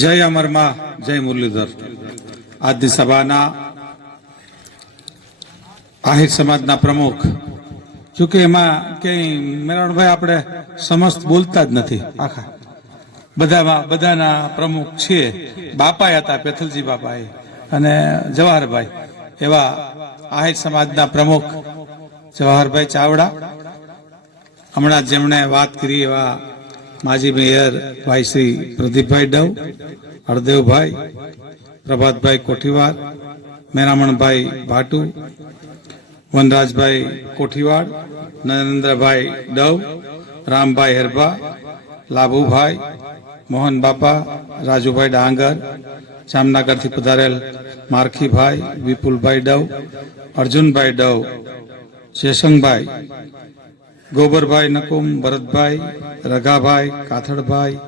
જય અમરમાં જય મુરલીધર. આજની સભાના આહિર સમાજના પ્રમુખ, જોકે એમાં ક્યાંય મેરણભાઈ આપણે સમસ્ત બોલતા જ નથી આખા. બધામાં, બધાના પ્રમુખ છીએ બાપાએ હતા, પેથલજી બાપાએ અને જવાહરભાઈ, એવા આહિર સમાજના પ્રમુખ જવાહરભાઈ ચાવડા. હમણાં જેમણે વાત કરી એવા માજી મેયર ભાઈ શ્રી પ્રદીપભાઈ ડવ હરદેવભાઈ પ્રભાતભાઈ કોઠીવાર મેરામણભાઈ ભાટુ વનરાજભાઈ કોઠીવાડ નરેન્દ્રભાઈ ડવ રામભાઈ હેરબા લાભુભાઈ મોહન બાપા રાજુભાઈ ડાંગર જામનગરથી પધારેલ મારખીભાઈ વિપુલભાઈ ડવ અર્જુનભાઈ ડવ શેષંગભાઈ ગોબરભાઈ નકુમ, ભરતભાઈ, રઘાભાઈ કાથડભાઈ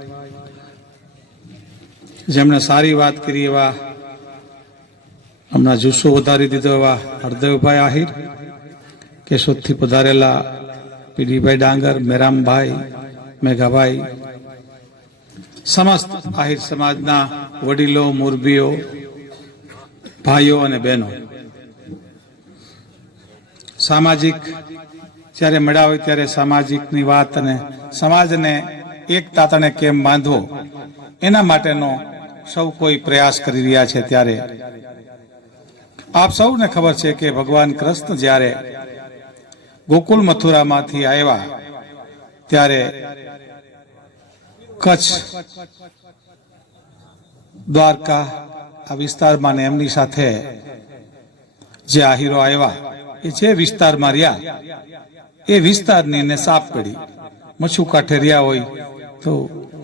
જેમણે સારી વાત કરી એવા હમણાં જુસ્સો વધારી દીધો એવા હરદેવભાઈ આહિર, કેશોદથી પધારેલા પીડીભાઈ ડાંગર, મેરામભાઈ, મેઘાભાઈ, સમસ્ત આહિર સમાજના વડીલો, મોરબીઓ, ભાઈઓ અને બહેનો. સામાજિક જ્યારે મળ્યા હોય ત્યારે સામાજિકની વાત અને સમાજને એક તાતણે કેમ બાંધવો? એના માટેનો સૌ કોઈ પ્રયાસ કરી રહ્યા છે ત્યારે. આપ સૌને ખબર છે કે ભગવાન કૃષ્ણ જ્યારે ગોકુલ મથુરામાંથી આવ્યા, ત્યારે કચ્છ દ્વારકા આ વિસ્તારમાં ને એમની સાથે જે આહીરો આવ્યા, એ જે વિસ્તારમાં રહ્યા એ વિસ્તારની એને સાફ કરી મચ્છુ કાંઠે રહ્યા હોય તો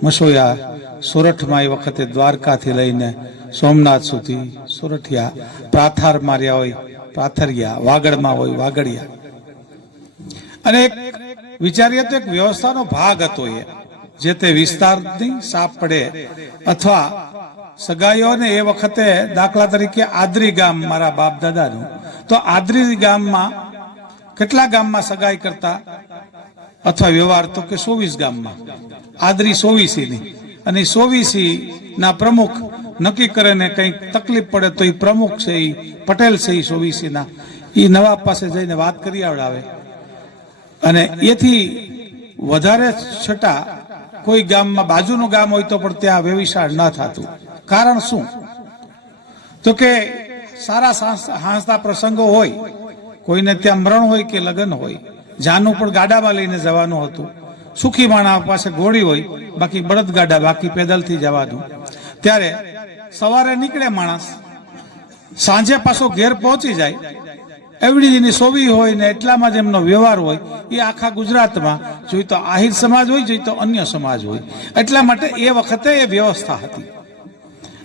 મસોયા સોરઠમાં એ વખતે દ્વારકાથી લઈને સોમનાથ સુધી સોરઠિયા પ્રાથાર માર્યા હોય, પ્રાથરિયા, વાગડમાં હોય, વાગડિયા. અને એક વિચારીએ તો એક વ્યવસ્થાનો ભાગ હતો એ, જે તે વિસ્તારની સાપ પડે અથવા સગાઈઓને એ વખતે દાખલા તરીકે આદરી ગામ મારા બાપ દાદાનું તો આદરી ગામમાં કેટલા ગામમાં સગાઈ કરતા? અથવા વ્યવહાર તો કે સોવીસ ગામમાં. આદરી સોવીસીની અને સોવીસી ના પ્રમુખ નક્કી કરે ને કંઈક તકલીફ પડે તો એ પ્રમુખ છે એ પટેલ છે એ સોવીસીના એ નવાબ પાસે જઈને વાત કરી આવડાવે. અને એથી વધારે છટા કોઈ ગામમાં બાજુનું ગામ હોય તો પણ ત્યાં વ્યવિશાળ ન થતું. કારણ શું? તો કે સારા હાંસતા પ્રસંગો હોય કોઈને ત્યાં મરણ હોય કે લગ્ન હોય. જાનું પણ ગાડામાં લઈને જવાનું હતું. સુખી માણા પાસે ઘોડી હોય, બાકી બળદ ગાડા, બાકી પેદલથી જવાનું. ત્યારે સવારે નીકળે માણસ, સાંજે પાછો ઘેર પહોંચી જાય. એવડીની સોવી હોય ને એટલામાં જ એમનો વ્યવહાર હોય, એ આખા ગુજરાતમાં, જોઈ તો આહિર સમાજ હોય, જોઈ તો અન્ય સમાજ હોય. એટલા માટે એ વખતે એ વ્યવસ્થા હતી.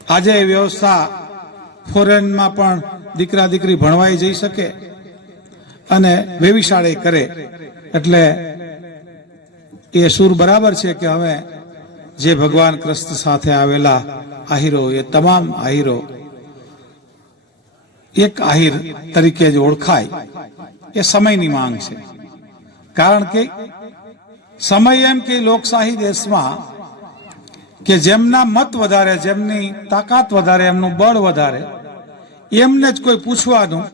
આજે એ વ્યવસ્થા ફોરેનમાં પણ દીકરા દીકરી ભણવાઈ જઈ શકે. અને વેવિશાળે કરે. એટલે એ સુર બરાબર છે કે હવે જે ભગવાન કૃષ્ણ સાથે આવેલા આહિરો, એ તમામ આહિરો એક આહિર તરીકે જ ઓળખાય. એ સમયની માંગ છે. કારણ કે સમય એમ કે લોકશાહી દેશમાં કે જેમના મત વધારે, જેમની તાકાત વધારે, એમનું બળ વધારે, એમને જ કોઈ પૂછવાનું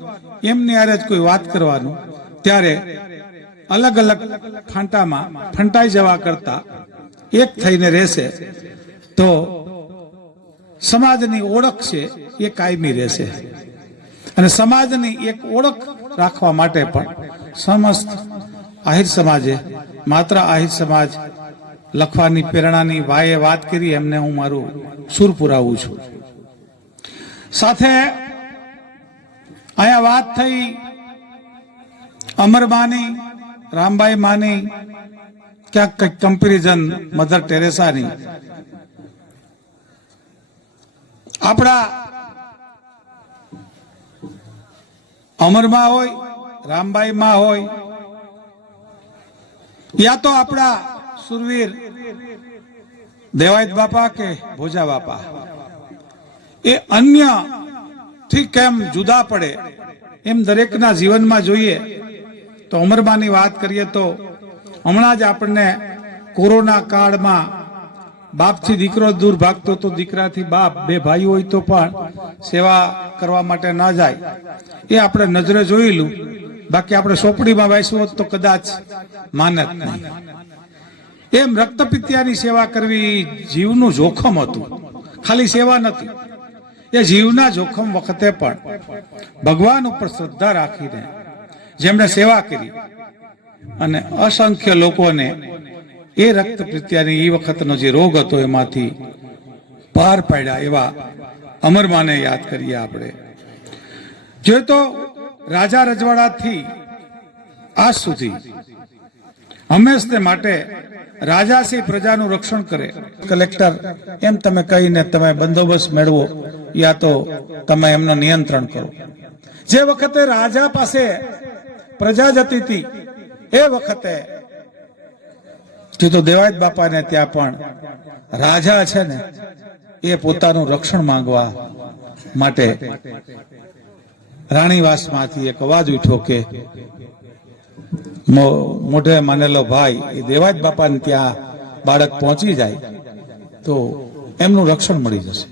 એમની આરે જ કોઈ વાત કરવાનું. ત્યારે અલગ અલગ ફાંટામાં ફંટાઈ જવા કરતા એક થઈને રહેશે તો સમાજની ઓળખ છે એ કાયમી રહેશે. અને સમાજની એક ઓળખ રાખવા માટે પણ સમસ્ત આહિર સમાજે, માત્ર આહિર સમાજ લખવાની પ્રેરણાની વાયે વાત કરી, એમને હું મારું સુર પુરાવું છું. સાથે અહીંયા વાત થઈ અમરબાની, રામબાઈ માની, ક્યાંક કંઈક કમ્પેરિઝન મધર ટેરેસાની. આપણા અમરમાં હોય રામબાઈમાં હોય, યા તો આપણા સુરવીર, દેવાયત બાપા કે ભોજા બાપા. એ અન્ય થી કેમ જુદા પડે. એમ દરેકના જીવનમાં જોઈએ તો અમરબાની વાત કરીએ તો હમણાં જ આપણને કોરોના કાળમાં બાપથી દીકરો દૂર ભાગતો તો દીકરાથી બાપ, બે ભાઈ હોય તો પણ સેવા કરવા માટે ના જાય. એ આપણે નજરે જોયેલું બાકી આપણે સોપડીમાં વાંચ્યું હોત તો કદાચ માનત નહીં. એમ રક્તપિત્યાની સેવા કરવી જીવનું જોખમ હતું. ખાલી સેવા નથી. એ જીવના જોખમ વખતે પણ ભગવાન ઉપર શ્રદ્ધા રાખીને જેમણે સેવા કરી અને અસંખ્ય લોકોને એ રક્તપિત્યાની એ વખતનો જે રોગ હતો એમાંથી પાર પાડ્યા એવા અમરમાને યાદ કરીએ આપણે. જો તો રાજા રજવાડાથી આજ સુધી હંમેશને માટે રાજાશ્રી પ્રજાનું રક્ષણ કરે. કલેક્ટર, એમ તમે કહીને તમે બંદોબસ્ત મેળવો. યા તો તમે એમનો નિયંત્રણ કરો. જે વખતે રાજા પાસે પ્રજા જતી હતી, એ વખતે તો દેવાયત બાપાને ત્યાં પણ રાજા છે ને, એ પોતાનું રક્ષણ માંગવા માટે રાણીવાસમાંથી એક અવાજ ઉઠ્યો કે મોઢે માનેલો ભાઈ, એ દેવાજ બાપાને ત્યાં બાળક પહોંચી જાય તો એમનું રક્ષણ મળી જશે.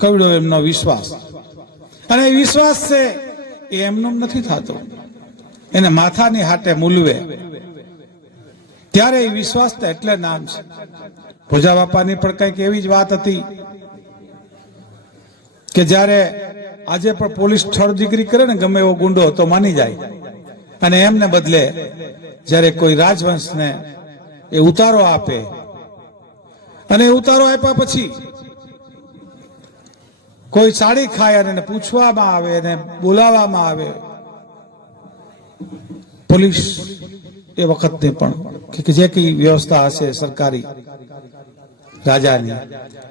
કવડો એમનો વિશ્વાસ. અને એ વિશ્વાસ છે એ એમનો નથી થતો. એને માથાની હાટે મૂલવે. ત્યારે એ વિશ્વાસ એટલે નામ છે. ભોજા બાપાની પણ કંઈક એવી જ વાત હતી કે જ્યારે આજે પણ પોલીસ છળ દીકરી કરે ને ગમે એવો ગુંડો તો માની જાય. અને એમને બદલે જ્યારે કોઈ રાજવંશને એ ઉતારો આપે. અને ઉતારો આપ્યા પછી કોઈ સાડી ખાય અને પૂછવામાં આવે અને બોલાવવામાં આવે. પોલીસ એ વખતની પણ કે જે કઈ વ્યવસ્થા હશે સરકારી રાજાની,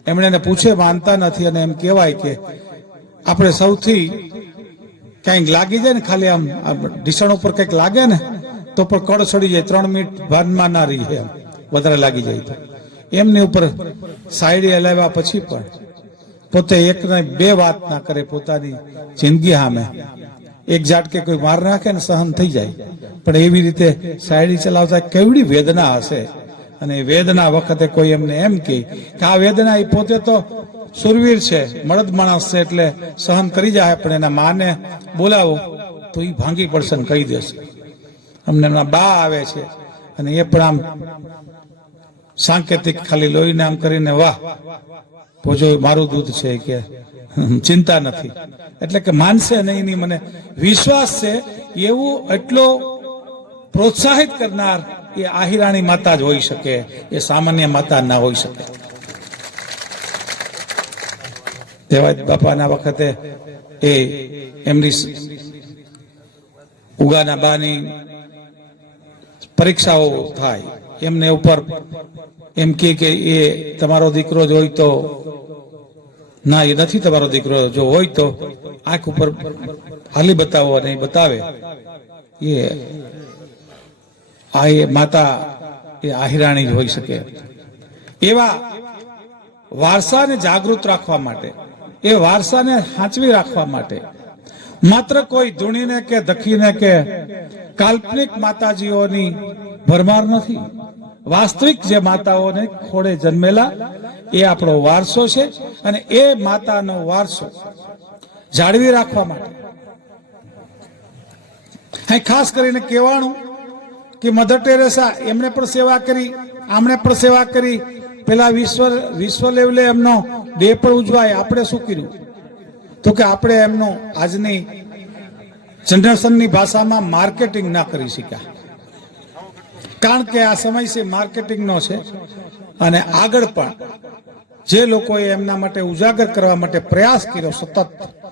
એમણે એને પૂછે, માનતા નથી અને એમ કહેવાય કે આપણે સૌથી કંઈક લાગી જાય ને ખાલી આમ ઢીસણ ઉપર કંઈક લાગે ને, તો પણ કળ સડી જાય, ત્રણ મિનિટ ભાનમાં ના એમ, વધારે લાગી જાય એમની ઉપર સાયડી હલાવ્યા પછી પણ પોતે એક ને બે વાત ના કરે પોતાની જિંદગી સામે. એક ઝાટકે કોઈ માર નાખે ને સહન થઈ જાય. પણ એવી રીતે શાયરી ચલાવતા કેવડી વેદના હશે? અને વેદના વખતે કોઈ એમને એમ કે આ વેદના એ પોતે તો સુરવીર છે, મળદ માણસ છે એટલે સહન કરી જાય, પણ એના માને બોલાવો, તો એ ભાંગી પડશે ને કહી દેશે. અમને એમના બા આવે છે, અને એ પણ આમ સાંકેતિક ખાલી લોહીને આમ કરીને, વાહ પોજો મારું દૂધ છે કે ચિંતા નથી. એટલે કે માનશે નહીં ની મને વિશ્વાસ છે, એવું એટલો પ્રોત્સાહિત કરનાર એ આહિરાણી માતા જ હોઈ શકે, એ સામાન્ય માતા ના હોઈ શકે. દેવાજ બાપાના વખતે એ એમની ઉગાના બાની પરીક્ષાઓ થાય, એમને ઉપર એમ કે કે એ તમારો દીકરો જ હોય તો, ના, એ નથી તમારો દીકરો જો હોય તો, આંખ ઉપર હાલી બતાવો અને બતાવે. એ, આ એ માતા, એ આહિરાણી જ હોઈ શકે. એવા વારસાને જાગૃત રાખવા માટે, એ વારસાને સાચવી રાખવા માટે, માત્ર કોઈ ધૂણીને કે દખીને કે કાલ્પનિક માતાજીઓની ભરમાર નથી. વાસ્તવિક જે માતાઓને ખોડે જન્મેલા, એ આપણો વારસો છે અને એ માતાનો વારસો જાળવી રાખવા માટે. ખાસ કરીને કહેવાનું કે મધર ટેરેસા એમણે પણ સેવા કરી આમણે પણ સેવા કરી. પેલા વિશ્વ વિશ્વ લેવલે એમનો ડે પણ ઉજવાય, આપણે શું કર્યું? તો કે આપણે એમનું આજની જનરેશનની ભાષામાં માર્કેટિંગ ના કરી શક્યા. કારણ કે આ સમય છે માર્કેટિંગનો છે અને આગળ પણ જે લોકોએ એમના માટે ઉજાગર કરવા માટે પ્રયાસ કર્યો, સતત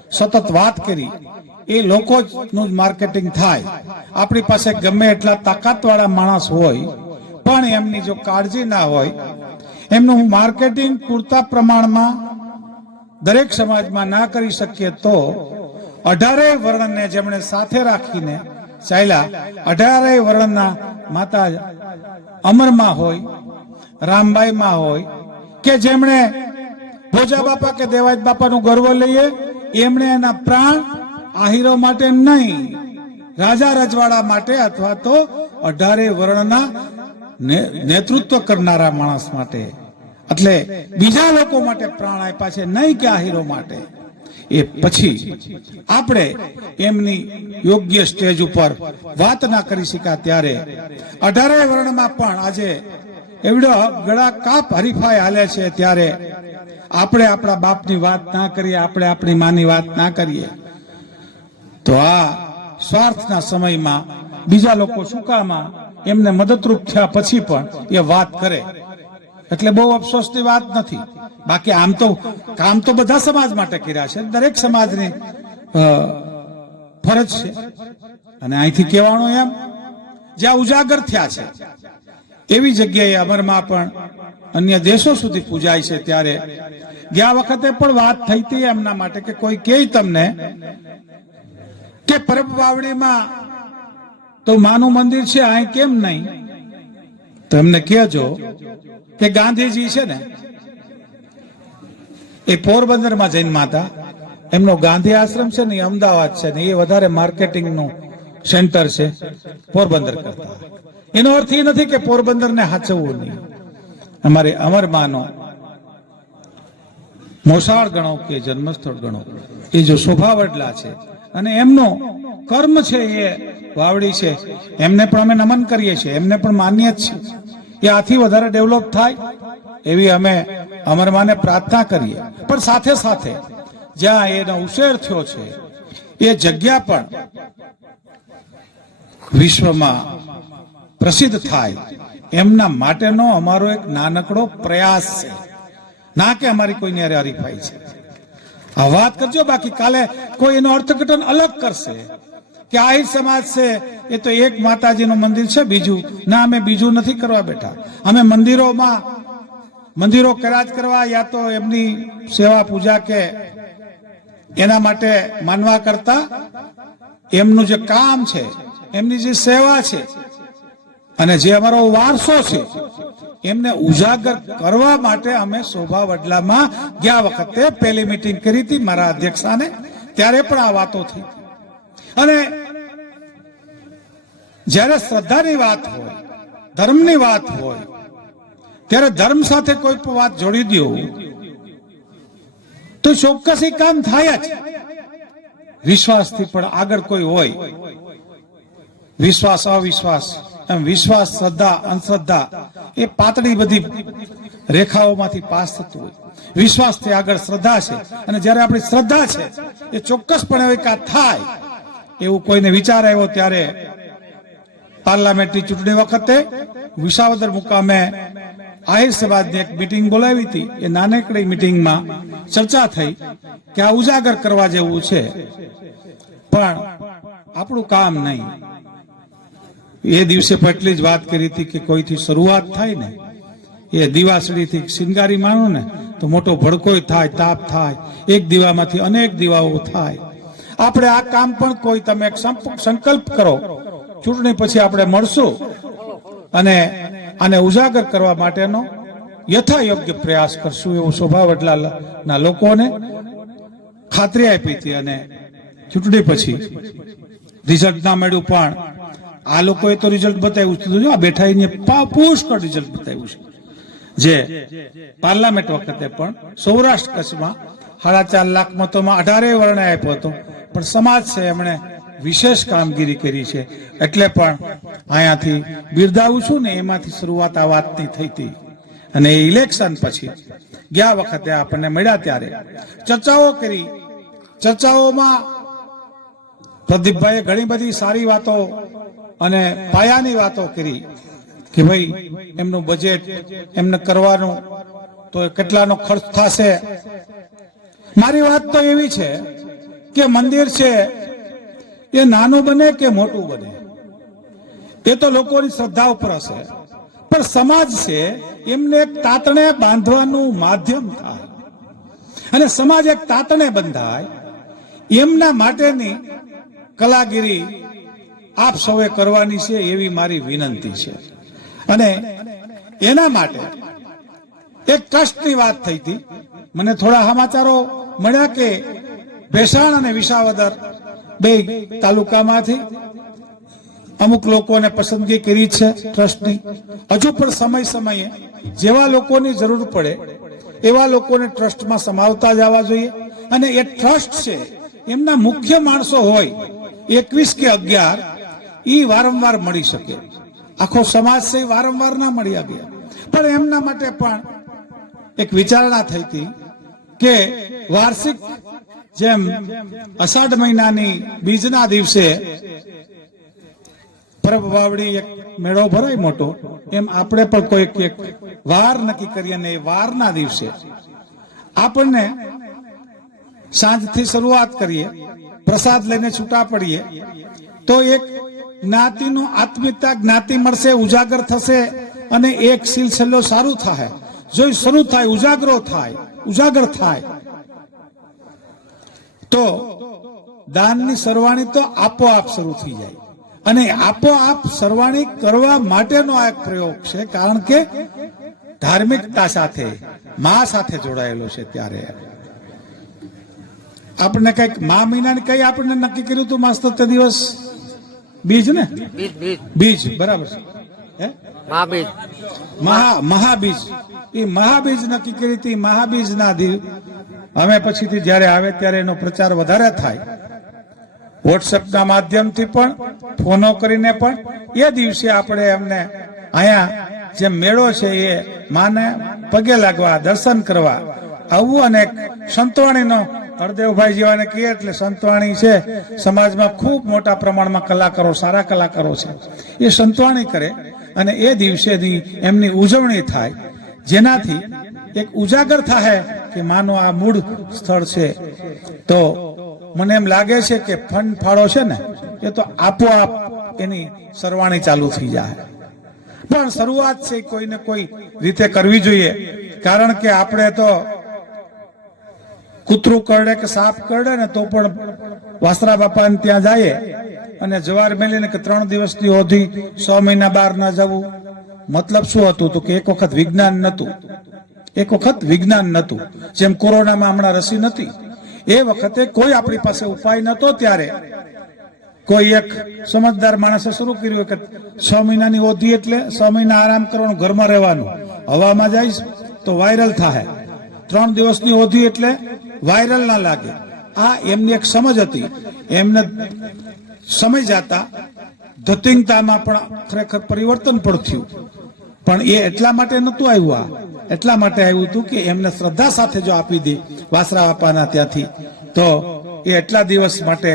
સતત વાત કરી, એ લોકો નું માર્કેટિંગ થાય. આપણી પાસે ગમે એટલા તાકાતવાળા માણસ હોય, પણ એમની જો કાળજી ના હોય, એમનું માર્કેટિંગ પૂરતા પ્રમાણમાં દરેક સમાજમાં ના કરી શકીએ તો અઢારે વર્ણને જેમણે સાથે રાખીને ચાલ્યા અઢારેય વર્ણના માતા અમરમાં હોય, રામબાઈમાં હોય, કે જેમણે ભોજા બાપા કે દેવાજ બાપાનું ગર્વ લઈએ, એમણે એના પ્રાણ આહીરો માટે નહીં, રાજા રજવાડા માટે અથવા તો અઢારે વર્ણના નેતૃત્વ કરનારા માણસ માટે. એટલે બીજા લોકો માટે પ્રાણ આપ્યા છે, નહીં કે આહીરો માટે. એ પછી આપણે એમની યોગ્ય સ્ટેજ ઉપર વાત ના કરી શક્યા ત્યારે અઢારે વર્ણમાં પણ આજે એવડો ગળા કાપ હરીફાઈ હાલે છે ત્યારે આપણે આપણા બાપની વાત ના કરીએ, આપણે આપણી માની વાત ના કરીએ. તો આ સ્વાર્થના સમયમાં બીજા લોકો સુકામાં એમને મદદરૂપ થયા પછી પણ એ વાત કરે. એટલે બહુ અફસોસની વાત નથી. બાકી આમ તો કામ તો બધા સમાજ માટે કર્યા છે. દરેક સમાજની ફરજ છે. અને અહીંથી કહેવાનું એમ, જ્યાં ઉજાગર થયા છે, એવી જગ્યાએ અમરમાં પણ અન્ય દેશો સુધી પૂજાય છે ત્યારે ગયા વખતે પણ વાત થઈ હતી એમના માટે કે કોઈ કે તમને કે પરબ વાવડીમાં તો માનું મંદિર છે અહીં કેમ નહીં? તો એમને કહેજો કે ગાંધીજી છે ને એ પોરબંદરમાં જૈન હતા એમનો ગાંધી આશ્રમ છે ને એ અમદાવાદ છે ને એ વધારે માર્કેટિંગનું સેન્ટર છે, પોરબંદર કરતા. એનો અર્થ એ નથી કે પોરબંદરને હાચવવું નહીં. અમારે અમરમાનો મોસાળ ગણો કે જન્મસ્થળ ગણો, એ જો શોભાવડલા છે. અને એમનો કર્મ છે એ વાવડી છે. એમને પણ અમે નમન કરીએ છીએ, એમને પણ માન્ય જ છે એ આથી વધારે ડેવલપ થાય એવી અમે અમરમાને પ્રાર્થના કરીએ. પણ સાથે સાથે જ્યાં એનો ઉછેર થયો છે, એ જગ્યા પણ વિશ્વમાં પ્રસિદ્ધ થાય. એમના માટેનો અમારો એક નાનકડો પ્રયાસ છે. ના કે અમારી કોઈની હારે હરીફાઈ છે. આ વાત કરજો, બાકી કાલે કોઈ એનો અર્થઘટન અલગ કરશે. કે આહિર સમાજ છે, એ તો એક માતાજીનું મંદિર છે બીજું. ના, અમે બીજું નથી કરવા બેઠા. અમે મંદિરોમાં મંદિરો કરાજ કરવા યા તો એમની સેવા પૂજા કે એના માટે માનવા કરતા એમનું જે કામ છે, એમની જે સેવા છે અને જે અમારો વારસો છે, એમને ઉજાગર કરવા માટે અમે શોભા વડલામાં ગયા વખતે પહેલી મીટિંગ કરી હતી મારા અધ્યક્ષાને. ત્યારે પણ આ વાતો થઈ. અને જ્યારે શ્રદ્ધાની વાત હોય, ધર્મની વાત હોય ત્યારે ધર્મ સાથે કોઈ પણ વાત જોડી દો, તો ચોક્કસ એ કામ થાય જ. વિશ્વાસથી પણ આગળ કોઈ હોય. વિશ્વાસ, અવિશ્વાસ, એમ વિશ્વાસ, શ્રદ્ધા, અંધશ્રદ્ધા, એ પાતળી બધી રેખાઓમાંથી પાસ થતું હોય. વિશ્વાસથી આગળ શ્રદ્ધા છે. અને જ્યારે આપણી શ્રદ્ધા છે, એ ચોક્કસપણે એકાદ થાય. એવું કોઈને વિચાર આવ્યો ત્યારે પાર્લામેન્ટની ચૂંટણી વખતે વિસાવદર મુકામે આહિર સમાજની એક મિટિંગ બોલાવી હતી. એ નાનકડી મિટિંગમાં ચર્ચા થઈ કે આ ઉજાગર કરવા જેવું છે. પણ આપણું કામ નહીં. એ દિવસે પણ એટલી જ વાત કરી હતી કે કોઈથી શરૂઆત થાય ને, એ દિવાસળીથી શિંગારી માનો ને, તો મોટો ભડકોય થાય, તાપ થાય, એક દીવામાંથી અનેક દીવાઓ થાય. આપણે આ કામ પણ કોઈ તમે સંકલ્પ કરો. ચૂંટણી પછી આપણે મળશું. અને આને ઉજાગર કરવા માટેનો યથાયોગ્ય પ્રયાસ કરશું એવું શોભા વડલાના લોકોને ખાતરી આપી હતી અને ચૂંટણી પછી રિઝલ્ટ ના મળ્યું પણ આ લોકોએ તો રિઝલ્ટ બતાવ્યું છે. આ બેઠા પા- પુષ્કળ રિઝલ્ટ બતાવ્યું છે. જે પાર્લામેન્ટ વખતે પણ સૌરાષ્ટ્ર કચ્છમાં સાડા ચાર લાખ મતોમાં અઢારે વર્ણે આપ્યો હતો. પણ સમાજ છે, એમણે વિશેષ કામગીરી કરી છે. એટલે પણ અહીંયાથી બિરદાવું છું ને એમાંથી શરૂઆત આ વાતની થઈ હતી. અને ઇલેક્શન પછી ગયા વખતે આપણને મળ્યા ત્યારે ચર્ચાઓ કરી. ચર્ચાઓમાં પ્રદીપભાઈએ ઘણી બધી સારી વાતો અને પાયાની વાતો કરી કે ભાઈ એમનું બજેટ એમને કરવાનું તો કેટલાનો ખર્ચ થશે. મારી વાત તો એવી છે કે મંદિર છે એ નાનું બને કે મોટું બને? એ તો લોકોની શ્રદ્ધા ઉપર હશે. પણ સમાજ છે, એમને એક તાતણે બાંધવાનું માધ્યમ થાય. અને સમાજ એક તાતણે બંધાય, એમના માટેની કલાગીરી આપ સૌએ કરવાની છે એવી મારી વિનંતી છે. અને એના માટે એક કષ્ટની વાત થઈ હતી. મને થોડા સમાચારો મળ્યા કે ભેસાણ અને વિસાવદર બે તાલુકામાંથી અમુક લોકોને પસંદગી કરી છે ટ્રસ્ટની. હજુ પણ સમય સમયે જેવા લોકોની જરૂર પડે, એવા લોકોને ટ્રસ્ટમાં સમાવતા જવા જોઈએ. અને એ ટ્રસ્ટ છે, એમના મુખ્ય માણસો હોય, એકવીસ કે અગિયાર, ઈ વારંવાર મળી શકે. આખો સમાજ છે વારંવાર ના મળી આવ્યા પણ એમના માટે પણ એક વિચારણા થઈ હતી કે વાર્ષિક જેમ અષાઢ મહિનાની બીજના દિવસે પરબ વાવડી એક મેળો ભરાય મોટો, એમ આપણે પણ કોઈક એક વાર નક્કી કરીએ અને એ વારના દિવસે આપણને સાંજથી શરૂઆત કરીએ, પ્રસાદ લઈને છૂટા પડીએ, તો એક જ્ઞાતિનું આત્મિકતા જ્ઞાતિ મળશે, ઉજાગર થશે અને એક સિલસિલો સારું થાય. જો શરૂ થાય, ઉજાગરો થાય, ઉજાગર થાય તો દાનની સરવાણી તો આપોઆપ શરૂ થઈ જાય. અને આપોઆપ સરવાણી કરવા માટેનો આ એક પ્રયોગ છે કારણ કે ધાર્મિકતા સાથે મા સાથે જોડાયેલો છે ત્યારે. આપણને કંઈક મા મહિનાને કઈ આપણને નક્કી કર્યું હતું માસ્તર તે દિવસ? બીજ ને? બીજ બરાબર છે. હે? મહાબીજ. મહા, મહાબીજ. એ મહાબીજ નક્કી કરી હતી મહાબીજ ના દી. અમે પછીથી જ્યારે આવે ત્યારે એનો પ્રચાર વધારે થાય. વોટ્સએપના માધ્યમથી પણ, ફોનો કરીને પણ, એ દિવસે આપણે એમને અહીંયા જે મેળો છે એ માને પગે લાગવા, દર્શન કરવા. આવું અને સંતવાણીનો, હરદેવભાઈ જેવાને કહીએ એટલે સંતવાણી છે, સમાજમાં ખૂબ મોટા પ્રમાણમાં કલાકારો, સારા કલાકારો છે. એ સંતવાણી કરે. અને એ દિવસેની એમની ઉજવણી થાય. જેનાથી એક ઉજાગર થાય કે માનો આ મૂળ સ્થળ છે. તો મને એમ લાગે છે કે ફંડ ફાળો છે ને, એ તો આપોઆપ એની સરવાણી ચાલુ થઈ જાય. પણ શરૂઆત છે કોઈને કોઈ રીતે કરવી જોઈએ. કારણ કે આપણે તો કૂતરું કરડે કે સાપ કરડે ને તો પણ વાસરા બાપાને ત્યાં જઈએ. અને જવાર મેલીને કે ત્રણ દિવસની ઓધી સો મહિના બહાર ના જવું. મતલબ શું હતું તો કે એક વખત વિજ્ઞાન નતું. એક વખત વિજ્ઞાન નતું. જેમ કોરોનામાં હમણાં રસી નથી. એ વખતે કોઈ આપણી પાસે ઉપાય નતો ત્યારે. કોઈ એક સમજદાર માણસે શરૂ કર્યું કે છ મહિનાની ઓધી એટલે છ મહિના આરામ કરવાનું, ઘરમાં રહેવાનું. હવામાં જઈશ તો વાયરલ થાય ત્રણ દિવસની ઓધી એટલે વાયરલ ના લાગે. આ એમની એક સમજ હતી. એમને સમય જાતા ધતિંગતામાં પણ ખરેખર પરિવર્તન પણ થયું. પણ એ એટલા માટે નહોતું આવ્યું એટલા માટે આવ્યું હતું કે એમને શ્રદ્ધા સાથે જો આપી દે વાસરા બાપાના ત્યાંથી, તો એ એટલા દિવસ માટે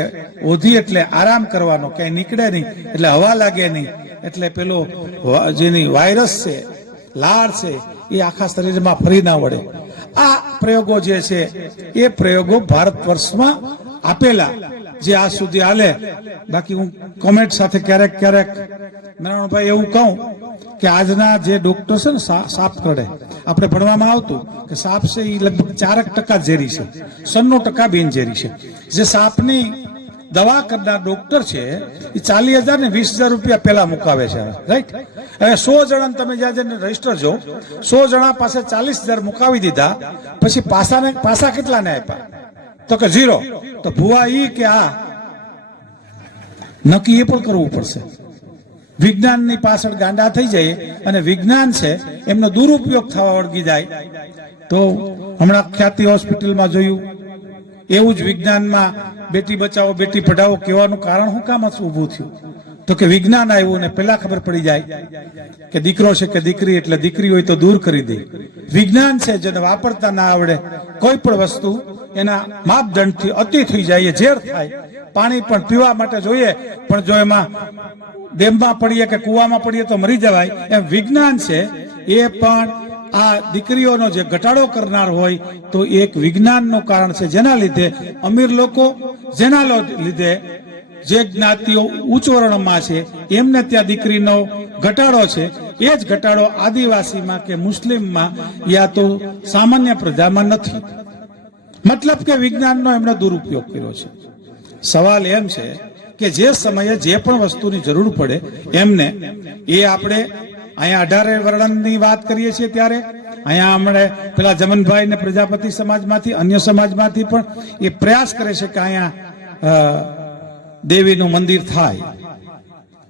ઓધી એટલે આરામ કરવાનો, ક્યાંય નીકળે નહીં, એટલે હવા લાગે નહીં, એટલે પેલો જેની વાયરસ છે, લાળ છે, એ આખા શરીરમાં ફરી ના વળે. આ પ્રયોગો જે છે, એ પ્રયોગો ભારત વર્ષમાં આપેલા જે આજ સુધી હાલે. બાકી હું કોમેન્ટ સાથે ક્યારેક ક્યારેક નારાયણભાઈ એવું કહું કે આજના જે ડોક્ટર છે ને સાપ કરડે આપણે ભણવામાં આવતું કે સાપ છે એ લગભગ ચારક ટકા ઝેરી છે. સન્નો ટકા બિનઝેરી છે. જે સાપની દવા કરનાર ડોક્ટર છે એ ચાલીસ હજાર ને વીસ હજાર રૂપિયા પેલા મુકાવે છે રાઈટ હવે સો જણા તમે જ્યાં જઈને રજિસ્ટર જો સો જણા પાસે ચાલીસ હજાર મુકાવી દીધા, પછી પાસાને પાસા કેટલાને આપ્યા? તો કે ઝીરો. તો ભુવા ઈ કે આ નક્કી એ પણ કરવું પડશે. વિજ્ઞાનની પાછળ ગાંડા થઈ જાય અને વિજ્ઞાન છે, એમનો દુરુપયોગ થવા વળગી જાય. તો હમણાં ખ્યાતિ હોસ્પિટલમાં જોયું. એવું જ વિજ્ઞાનમાં બેટી બચાવો, બેટી પઢાવો કહેવાનું કારણ શું કામ જ ઊભું થયું. તો કે વિજ્ઞાન આવ્યું ને પેલા ખબર પડી જાય કે દીકરો છે કે દીકરી એટલે દીકરી હોય તો દૂર કરી દે. વિજ્ઞાન છે જેને વાપરતા ના આવડે કોઈ પણ વસ્તુ એના માપદંડથી અતિ થઈ જાય ઝેર થાય. પાણી પણ પીવા માટે જોઈએ, પણ જો એમાં ડેમમાં પડીએ કે કુવામાં પડીએ તો મરી જવાય. એમ વિજ્ઞાન છે, એ પણ આ દીકરીઓનો જે ઘટાડો કરનાર હોય, તો એક વિજ્ઞાનનું કારણ છે. જેના લીધે અમીર લોકો, જેના લીધે જે જ્ઞાતિઓ ઉચ્ચ વર્ણમાં છે, એમને ત્યાં દીકરીનો ઘટાડો છે. એ જ ઘટાડો આદિવાસીમાં કે મુસ્લિમમાં યા તો સામાન્ય પ્રજામાં નથી. મતલબ કે વિજ્ઞાનનો એમણે દુરુપયોગ કર્યો છે. સવાલ એમ છે કે જે સમયે જે પણ વસ્તુની જરૂર પડે, એમને એ આપણે અહીંયા અઢારે વર્ણનની વાત કરીએ છીએ ત્યારે, અહીંયા હમણે પેલા જમનભાઈ ને પ્રજાપતિ સમાજમાંથી, અન્ય સમાજમાંથી પણ એ પ્રયાસ કરે છે કે અહીંયા દેવીનું મંદિર થાય.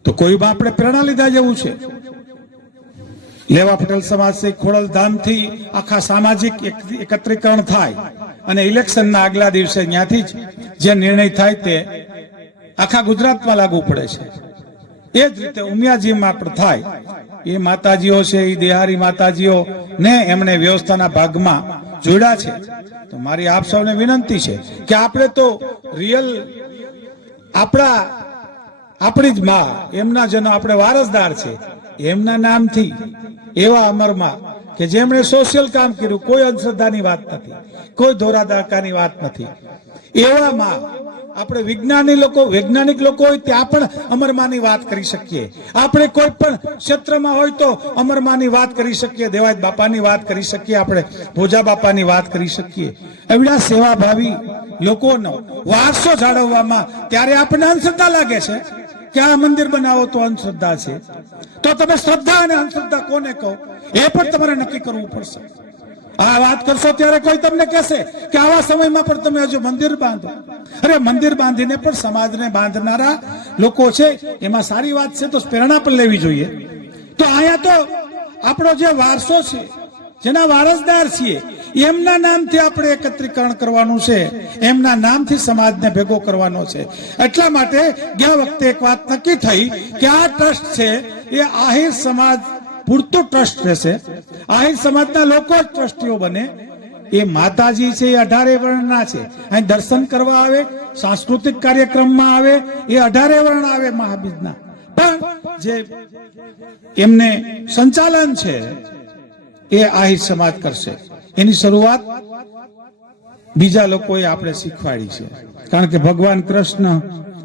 તો કોઈમાં આપણે પ્રેરણા લીધા જેવું છે? લેવા પટેલ સમાજ છે, ખોડલધામથી આખા સામાજિક એક- એકત્રીકરણ થાય. અને ઇલેક્શનના આગલા દિવસે ત્યાંથી જ જે નિર્ણય થાય તે આખા ગુજરાતમાં લાગુ પડે છે. એ જ રીતે ઉમિયાજીમાં પણ થાય. એ માતાજીઓ છે, એ દેહારી માતાજીઓ ને એમણે વ્યવસ્થાના ભાગમાં જોડ્યા છે. તો મારી આપ સૌને વિનંતી છે કે આપણે તો રિયલ આપણા, આપણી જ માં, એમના જેનો આપણે વારસદાર છે, એમના નામથી એવા અમરમાં કે જેમણે સોશિયલ કામ કર્યું, કોઈ અંધશ્રદ્ધાની વાત નથી, કોઈ ધોરાદાકાની વાત નથી. એવામાં આપણે વિજ્ઞાની લોકો, વૈજ્ઞાનિક લોકો હોય ત્યાં પણ અમરમાની વાત કરી શકીએ. આપણે કોઈ પણ ક્ષેત્રમાં હોય તો અમરમાની વાત કરી શકીએ દેવાજ બાપાની વાત કરી શકીએ, આપણે ભોજા બાપાની વાત કરી શકીએ. એવડા સેવાભાવી લોકોનો વારસો જાળવવામાં ત્યારે આપણને અંધશ્રદ્ધા લાગે છે. કે આ મંદિર બનાવો તો અંધશ્રદ્ધા છે? તો તમે શ્રદ્ધા અને અંધશ્રદ્ધા કોને કહો? એ પણ તમારે નક્કી કરવું પડશે. આ વાત કરશો ત્યારે કોઈ તમને કહેશે કે આવા સમયમાં પણ તમે હજુ મંદિર બાંધો. અરે મંદિર બાંધીને પણ સમાજને બાંધનારા લોકો છે, એમાં સારી વાત છે તો પ્રેરણા પણ લેવી જોઈએ. તો અહીંયા તો આપણો જે વારસો છે, જેના વારસદાર છીએ એમના નામથી આપણે એકત્રીકરણ કરવાનું છે. એમના નામથી સમાજને ભેગો કરવાનો છે. એટલા માટે ગયા વખતે એક વાત નક્કી થઈ કે આ ટ્રસ્ટ છે એ આહિર સમાજ પૂરતો ટ્રસ્ટ રહેશે. આહિર સમાજના લોકો જ ટ્રસ્ટીઓ બને. એ માતાજી છે, એ અઢારે વર્ણના છે. અહીં દર્શન કરવા આવે, સાંસ્કૃતિક કાર્યક્રમમાં આવે, એ અઢારે વર્ણ આવે મહાબીજના. પણ જે એમને સંચાલન છે, એ આહિર સમાજ કરશે. એની શરૂઆત બીજા લોકોએ આપણે શીખવાડી છે. કારણ કે ભગવાન કૃષ્ણ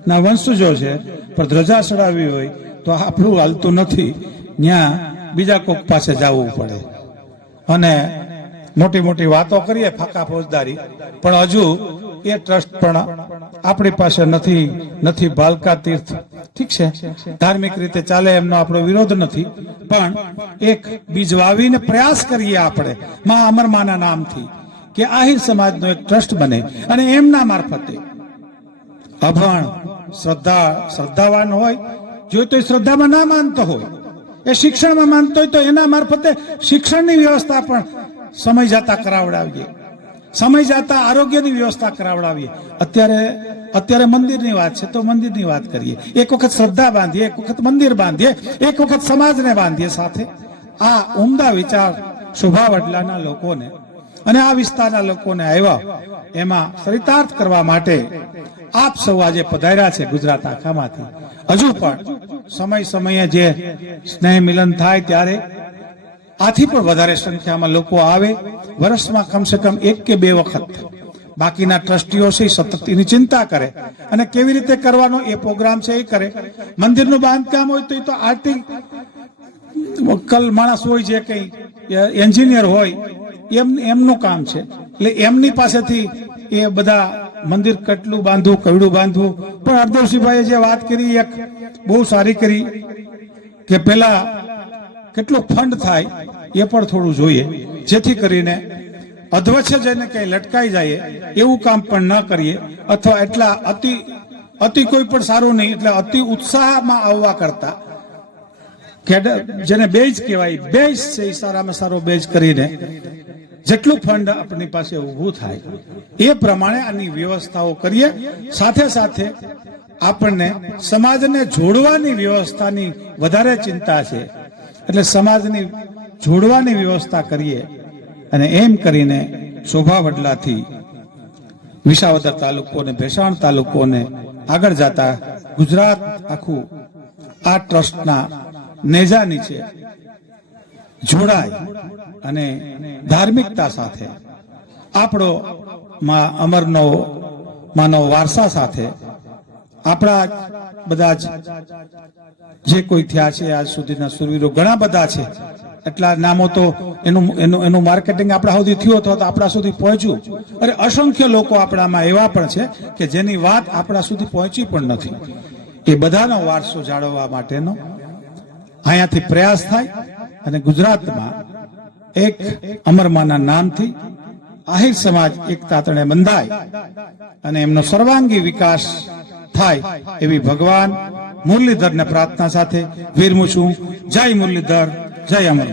ના વંશજો છે, પણ ધ્વજા ચડાવવી હોય તો આપણું હાલતું નથી. ત્યાં બીજા કોક પાસે જવું પડે. અને મોટી મોટી વાતો કરીએ, ફાકા ફોજદારી. પણ હજુ એ ટ્રસ્ટ પણ આપણી પાસે નથી નથી ભાલકા તીર્થ. ઠીક છે? ધાર્મિક રીતે ચાલે એમનો આપણો વિરોધ નથી. પણ એક બીજ વાવીને પ્રયાસ કરીએ આપણે, મા અમરમાના નામથી, કે આહિર સમાજનો એક ટ્રસ્ટ બને અને એમના મારફતે. અભણ, શ્રદ્ધા, શ્રદ્ધાવાન હોય, જો તો એ શ્રદ્ધામાં ના માનતો હોય, એ શિક્ષણમાં માનતો હોય તો એના મારફતે શિક્ષણની વ્યવસ્થા પણ સમય જતા કરાવડાવીએ. સમય જતા આરોગ્યની વ્યવસ્થા કરાવડાવીએ. અત્યારે અત્યારે મંદિરની વાત છે તો મંદિરની વાત કરીએ. એક વખત શ્રદ્ધા બાંધીએ, એક વખત મંદિર બાંધીએ, એક વખત સમાજને બાંધીએ સાથે. આ ઉમદા વિચાર શોભા વડલાના લોકોને અને આ વિસ્તારના લોકોને આવ્યા. એમાં ચરિતાર્થ કરવા માટે આપ સૌ આજે પધાર્યા છે ગુજરાત આખામાંથી. હજુ પણ સમય સમયે જે સ્નેહ મિલન થાય ત્યારે આથી પણ વધારે સંખ્યામાં લોકો આવે, વર્ષમાં કમસે કમ એક કે બે વખત. બાકીના ટ્રસ્ટીઓ છે સતત એની ચિંતા કરે અને કેવી રીતે કરવાનો એ પ્રોગ્રામ છે એ કરે. મંદિરનું બાંધકામ હોય તો એ તો આર્ટિક કલ માણસ હોય જે કઈ એન્જિનિયર હોય, એમ, એમનું કામ છે. એટલે એમની પાસેથી એ બધા મંદિર કેટલું બાંધવું, કવડું બાંધવું. પણ હરદેવસિંહભાઈએ જે વાત કરી, એક બહુ સારી કરી કે પેલા કેટલું ફંડ થાય એ પણ થોડું જોઈએ. જેથી કરીને અધવચ્છે જઈને ક્યાંય લટકાઈ જાય, એવું કામ પણ ન કરીએ. અથવા એટલા અતિ અતિ કોઈ પણ સારું નહીં, એટલે અતિ ઉત્સાહમાં આવવા કરતા. જેને બેઝ કહેવાય, બેઝ છે સારામાં સારો બેઝ કરીને જેટલું ફંડ આપણી પાસે ઊભું થાય, એ પ્રમાણે આની વ્યવસ્થાઓ કરીએ. સાથે સાથે આપણને સમાજને જોડવાની વ્યવસ્થાની વધારે ચિંતા છે. એટલે સમાજની જોડવાની વ્યવસ્થા કરીએ અને એમ કરીને શોભા વડલાથી વિસાવદર તાલુકો ને ભેસાણ તાલુકો ને આગળ જતા ગુજરાત આખું આ ટ્રસ્ટના નેજા નીચે જોડાય અને ધાર્મિકતા સાથે આપણો માં અમરનો માનવ વારસા સાથે આપણા બધા જ જે કોઈ થયા છે આજ સુધીના સુરવીરો ઘણા બધા છે. એટલા નામો તો એનું એનું એનું માર્કેટિંગ આપણા સુધી થયું તો આપણા સુધી પહોંચ્યું. અરે અસંખ્ય લોકો આપણામાં એવા પણ છે કે જેની વાત આપણા સુધી પહોંચી પણ નથી. એ બધાનો વારસો જાળવવા માટેનો અહીંયાથી પ્રયાસ થાય અને ગુજરાતમાં એક અમરમાના નામથી આહિર સમાજ એક તાતણે બંધાય અને એમનો સર્વાંગી વિકાસ થાય એવી ભગવાન મુરલીધરને પ્રાર્થના સાથે વિરમું છું. જય મુરલીધર જય અમર